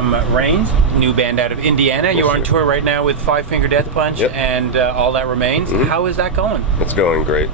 from Reigns, new band out of Indiana. You're on tour right now with Five Finger Death Punch and All That Remains. How is that going? It's going great.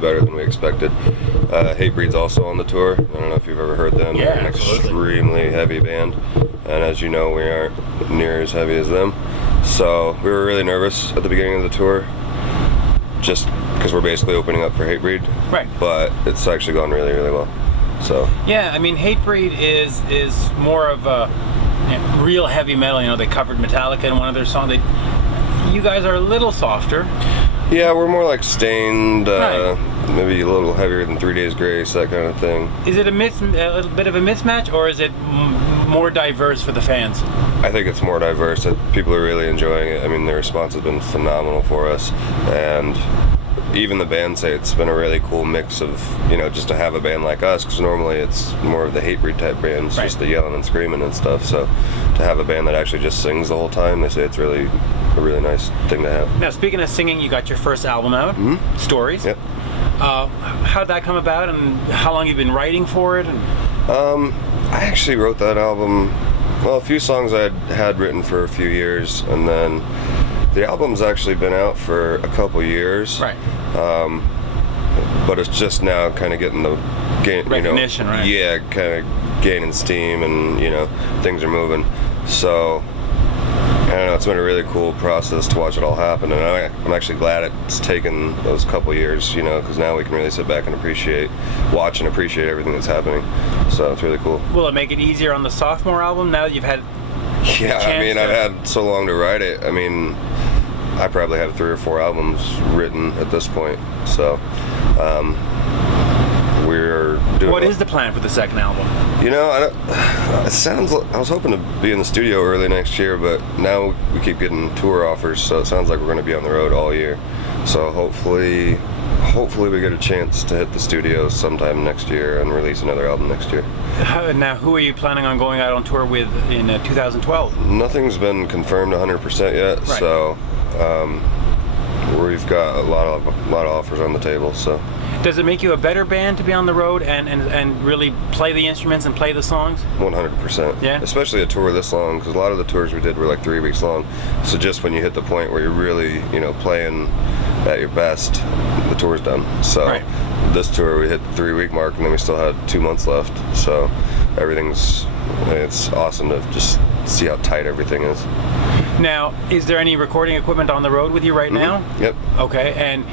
Better than we expected. HATEBREED's also on the tour. I don't know if you've ever heard them. Yeah, they're an extremely heavy band, and as you know, we aren't near as heavy as them. So we were really nervous at the beginning of the tour, just because we're basically opening up for HATEBREED. Right. But it's actually gone really, really well. So. Yeah, I mean, HATEBREED is more of a real heavy metal. You know, they covered Metallica in one of their songs. You guys are a little softer. Yeah, we're more like Stained, right. Maybe a little heavier than 3 Days Grace, that kind of thing. Is it a little bit of a mismatch, or is it more diverse for the fans? I think it's more diverse. People are really enjoying it. I mean, the response has been phenomenal for us, and even the band say it's been a really cool mix of, you know, just to have a band like us, because normally it's more of the HATEBREED type bands, right. Just the yelling and screaming and stuff. So to have a band that actually just sings the whole time, they say it's really a really nice thing to have. Now, speaking of singing, you got your first album out, Stories. Yep. How did that come about, and how long have you been writing for it? I actually wrote that album, well, a few songs I had written for a few years, and then the album's actually been out for a couple years. Right. But it's just now kind of getting the recognition, you know, right? Yeah, kind of gaining steam, and you know, things are moving. So I don't know, it's been a really cool process to watch it all happen, and I'm actually glad it's taken those couple years, you know, because now we can really sit back and watch and appreciate everything that's happening. So it's really cool. Will it make it easier on the sophomore album now that you've had? Yeah, I mean, I've had so long to write it. I mean, I probably have 3 or 4 albums written at this point. So we're doing. What is the plan for the second album? You know, I was hoping to be in the studio early next year, but now we keep getting tour offers, so it sounds like we're going to be on the road all year. So hopefully we get a chance to hit the studio sometime next year and release another album next year. Now, who are you planning on going out on tour with in 2012? Nothing's been confirmed 100% yet, right. So we've got a lot of offers on the table. So. Does it make you a better band to be on the road and really play the instruments and play the songs? 100%. Yeah. Especially a tour this long, because a lot of the tours we did were like 3 weeks long. So just when you hit the point where you're really, you know, playing at your best, the tour's done. So right. This tour we hit the 3-week mark, and then we still had 2 months left. So it's awesome to just see how tight everything is. Now, is there any recording equipment on the road with you right now? Yep. Okay, and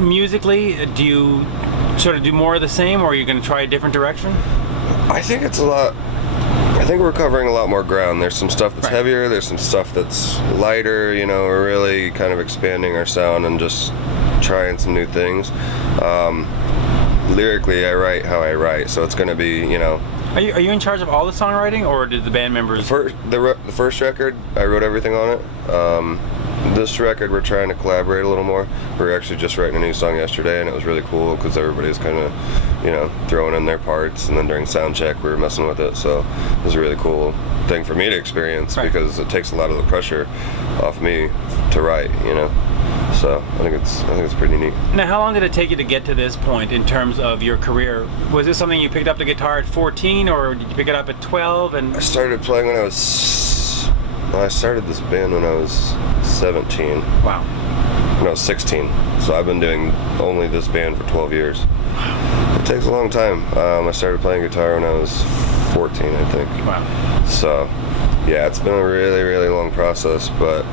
musically, do you sort of do more of the same, or are you going to try a different direction? I think we're covering a lot more ground. There's some stuff that's heavier, there's some stuff that's lighter, you know, we're really kind of expanding our sound and just trying some new things. Lyrically, I write how I write, so it's going to be, you know. Are you in charge of all the songwriting, or did the band members? The first record, I wrote everything on it. This record, we're trying to collaborate a little more. We were actually just writing a new song yesterday, and it was really cool because everybody's kind of, you know, throwing in their parts, and then during sound check, we were messing with it. So it was a really cool thing for me to experience because it takes a lot of the pressure off me to write, you know. So I think it's pretty neat. Now, how long did it take you to get to this point in terms of your career? Was this something you picked up the guitar at 14, or did you pick it up at 12? And I started playing when I started this band when I was 17. Wow. When I was 16. So I've been doing only this band for 12 years. It takes a long time. I started playing guitar when I was 14, I think. Wow. So Yeah, it's been a really, really long process, but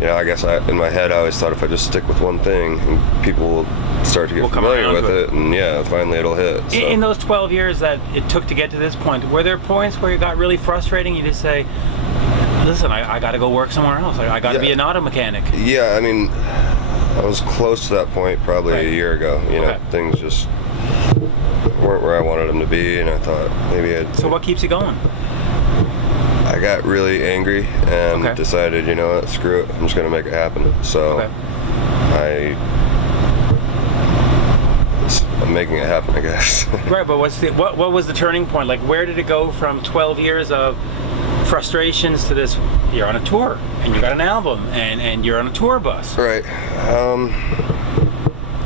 I guess in my head I always thought if I just stick with one thing, and people will start to get familiar with it, and finally it'll hit. So. In those 12 years that it took to get to this point, were there points where it got really frustrating? You just say, listen, I got to go work somewhere else. I got to be an auto mechanic. Yeah, I mean, I was close to that point probably a year ago. Things just weren't where I wanted them to be, and I thought maybe So what keeps you going? I got really angry and decided, you know what, screw it, I'm just going to make it happen. So I'm making it happen, I guess. Right, but what was the turning point? Like, where did it go from 12 years of frustrations to this? You're on a tour, and you got an album, and you're on a tour bus. Right. I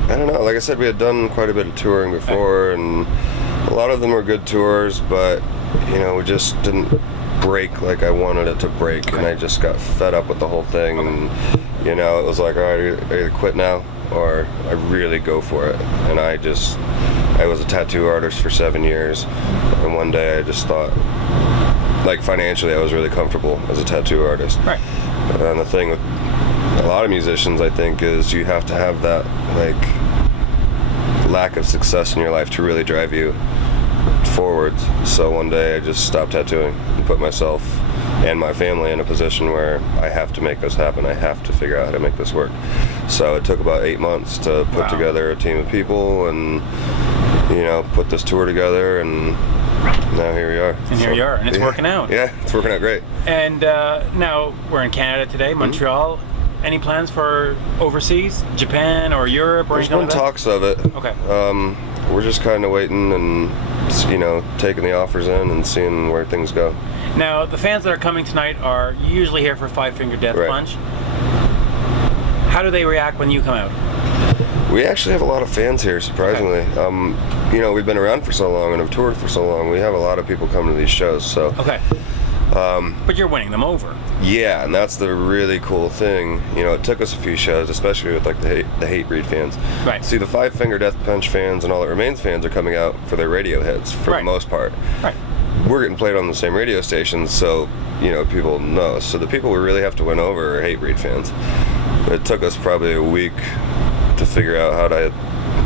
don't know. Like I said, we had done quite a bit of touring before, and a lot of them were good tours, but we just didn't break like I wanted it to break, and I just got fed up with the whole thing, and it was like, all right, I either quit now or I really go for it. And I was a tattoo artist for 7 years, and one day I just thought, like, financially I was really comfortable as a tattoo artist. Right. And the thing with a lot of musicians, I think, is you have to have that lack of success in your life to really drive you forwards. So one day I just stopped tattooing and put myself and my family in a position where I have to make this happen. I have to figure out how to make this work. So it took about 8 months to put together a team of people and put this tour together, and now here we are. And here you are, and it's working out. Yeah, it's working out great. And now we're in Canada today, Montreal. Any plans for overseas, Japan or Europe or anything like that? There's been talks of it. Okay. We're just kind of waiting and taking the offers in and seeing where things go. Now, the fans that are coming tonight are usually here for Five Finger Death Punch. How do they react when you come out? We actually have a lot of fans here, surprisingly. Okay. We've been around for so long and have toured for so long. We have a lot of people coming to these shows. So. Okay. But you're winning them over. Yeah, and that's the really cool thing. It took us a few shows, especially with the HATEBREED fans. Right. See, the Five Finger Death Punch fans and All That Remains fans are coming out for their radio hits for the most part. Right. We're getting played on the same radio stations, so people know. So the people we really have to win over are HATEBREED fans. It took us probably a week to figure out how to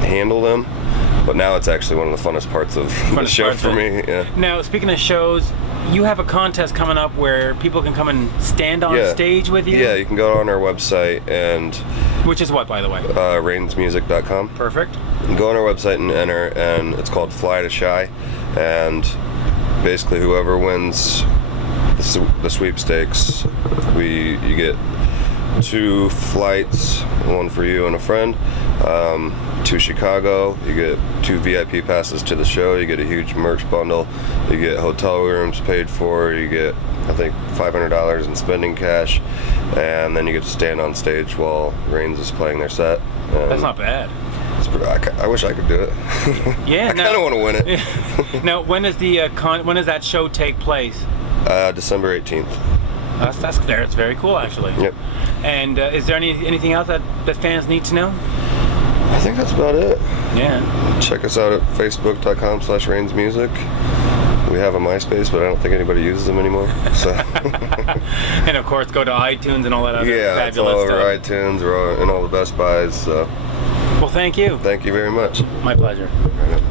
handle them, but now it's actually one of the funnest parts of the show for me. Yeah. Now, speaking of shows, you have a contest coming up where people can come and stand on stage with you? Yeah, you can go on our website and... Which is what, by the way? rainsmusic.com. Perfect. You can go on our website and enter, and it's called Fly to Shy, and basically whoever wins the sweepstakes, you get 2 flights, one for you and a friend, to Chicago. You get 2 VIP passes to the show. You get a huge merch bundle. You get hotel rooms paid for. You get, I think, $500 in spending cash, and then you get to stand on stage while Reigns is playing their set. That's not bad. I wish I could do it. Yeah, I kind of want to win it. Now, when does that show take place? December 18th. That's there. It's very cool, actually. Yep. And is there anything else that fans need to know? I think that's about it. Yeah. Check us out at facebook.com/rainsmusic. We have a MySpace, but I don't think anybody uses them anymore. So. And of course, go to iTunes and all that other fabulous it's all over stuff. iTunes or in all the Best Buys. So. Well, thank you. Thank you very much. My pleasure. Right.